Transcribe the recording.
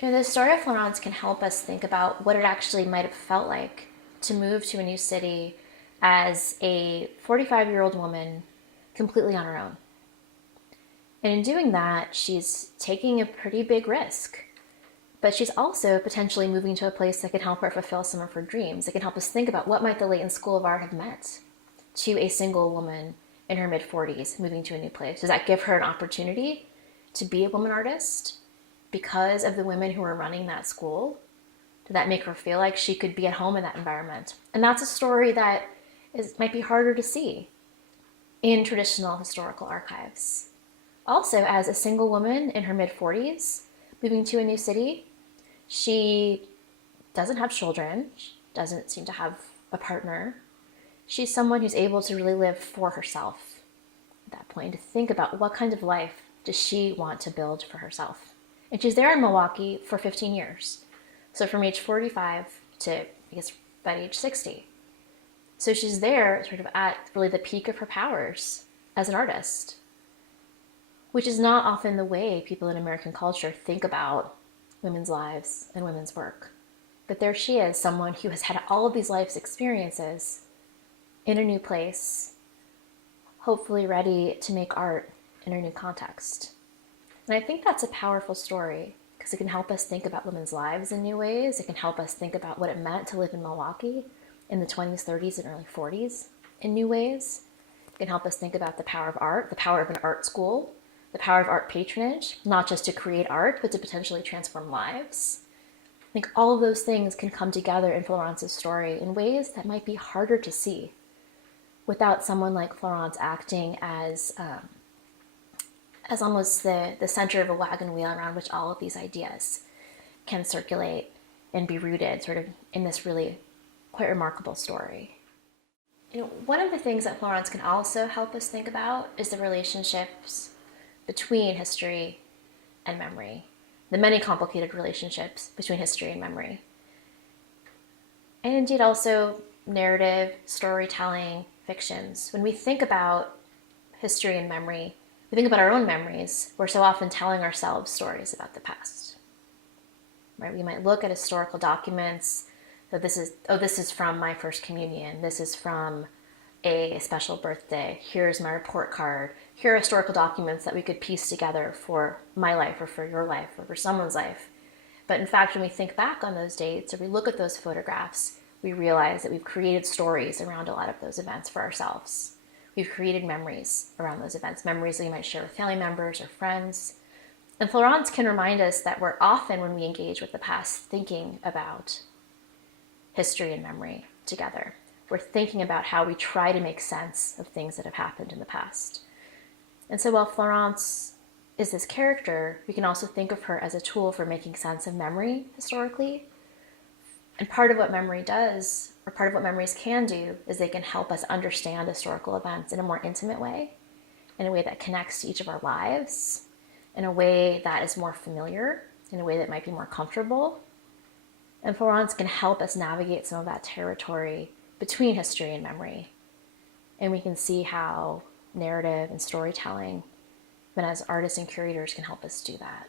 The story of Florence can help us think about what it actually might have felt like to move to a new city as a 45-year-old woman completely on her own. And in doing that, she's taking a pretty big risk. But she's also potentially moving to a place that can help her fulfill some of her dreams. It can help us think about what might the Leighton School of Art have meant to a single woman in her mid-40s moving to a new place. Does that give her an opportunity to be a woman artist because of the women who were running that school? Did that make her feel like she could be at home in that environment? And that's a story that might be harder to see in traditional historical archives. Also, as a single woman in her mid-40s moving to a new city, she doesn't have children, she doesn't seem to have a partner. She's someone who's able to really live for herself at that point, to think about what kind of life does she want to build for herself. And she's there in Milwaukee for 15 years. So from age 45 to, I guess, about age 60. So she's there sort of at really the peak of her powers as an artist, which is not often the way people in American culture think about women's lives and women's work. But there she is, someone who has had all of these life's experiences in a new place, hopefully ready to make art in a new context. And I think that's a powerful story because it can help us think about women's lives in new ways. It can help us think about what it meant to live in Milwaukee in the 20s, 30s, and early 40s in new ways. It can help us think about the power of art, the power of an art school, the power of art patronage, not just to create art, but to potentially transform lives. I think all of those things can come together in Florence's story in ways that might be harder to see without someone like Florence acting as almost the center of a wagon wheel around which all of these ideas can circulate and be rooted sort of in this really quite remarkable story. One of the things that Florence can also help us think about is the relationships between history and memory, the many complicated relationships between history and memory. And indeed also narrative, storytelling, fictions. When we think about history and memory, we think about our own memories. We're so often telling ourselves stories about the past. Right? We might look at historical documents, that this is from my first communion, this is from a special birthday, here's my report card, here are historical documents that we could piece together for my life or for your life or for someone's life. But in fact, when we think back on those dates or we look at those photographs, we realize that we've created stories around a lot of those events for ourselves. We've created memories around those events, memories that we might share with family members or friends. And Florence can remind us that we're often, when we engage with the past, thinking about history and memory together. We're thinking about how we try to make sense of things that have happened in the past. And so while Florence is this character, we can also think of her as a tool for making sense of memory historically. And part of what memory does, or part of what memories can do, is they can help us understand historical events in a more intimate way, in a way that connects to each of our lives, in a way that is more familiar, in a way that might be more comfortable. And Florence can help us navigate some of that territory between history and memory. And we can see how narrative and storytelling, even as artists and curators, can help us do that.